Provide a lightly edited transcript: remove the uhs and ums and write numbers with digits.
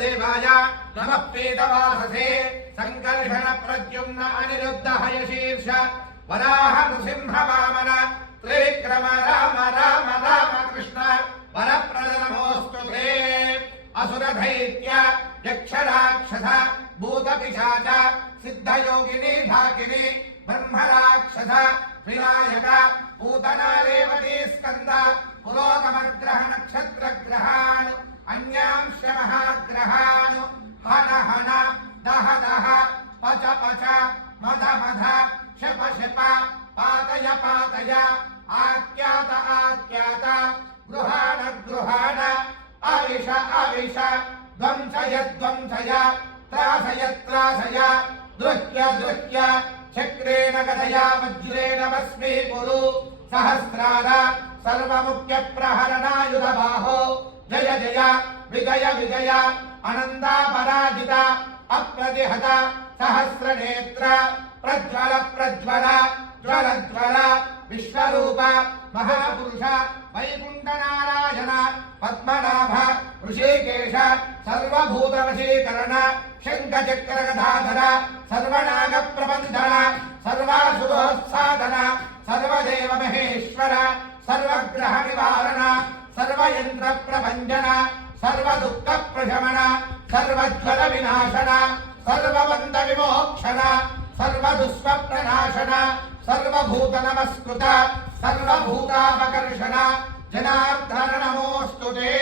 वासुदेवाय नमः पीतवाससे संकर्षण प्रद्युम्न अनिरुद्ध हयशीर्ष वराह नृसिंह वामन त्रिविक्रम राम राम राम कृष्ण वरप्रद नमोऽस्तु ते असुर दैत्य यक्ष राक्षस भूत पिशाच सिद्धयोगिनी ढाकिनी ब्रह्म राक्षस विनायक पूतना रेवती स्कंद पुरोगमग्रह नक्षत्र ग्रहान् अन्यांश महाग्रहान् हन हन दह दह पच पच मध मध शप शप पातय पातय आख्यात आख्यात गृहाण गृहाण अविश अविश ध्वंसय ध्वंसय त्रासय त्रासय दृह्य दृह्य चक्रेण गदया वज्रेण भस्मीकुरु सहस्रार सर्वमुख्य प्रहरणायुध बाहो जय जय विजय विजय अनंता पराजित अप्रतिहत सहस्रनेत्र प्रज्वल प्रज्वल ज्वल ज्वल विश्वरूप महापुरुष वैकुंठ नारायण पद्मनाभ ऋषिकेश सर्वभूत वशीकरण शंख चक्र गदाधर सर्वनाग प्रबंधन सर्वासुरोत्साधन सर्वदेव महेश्वर सर्वग्रह निवारण सर्वयंत्र प्रभंजन सर्वदुःख प्रशमन सर्वज्वल विनाशन सर्वबंध विमोक्षण सर्वदुष्प्रनाशन सर्वभूत नमस्कृत सर्वभूतापकर्षण जनार्दन नमोऽस्तु ते।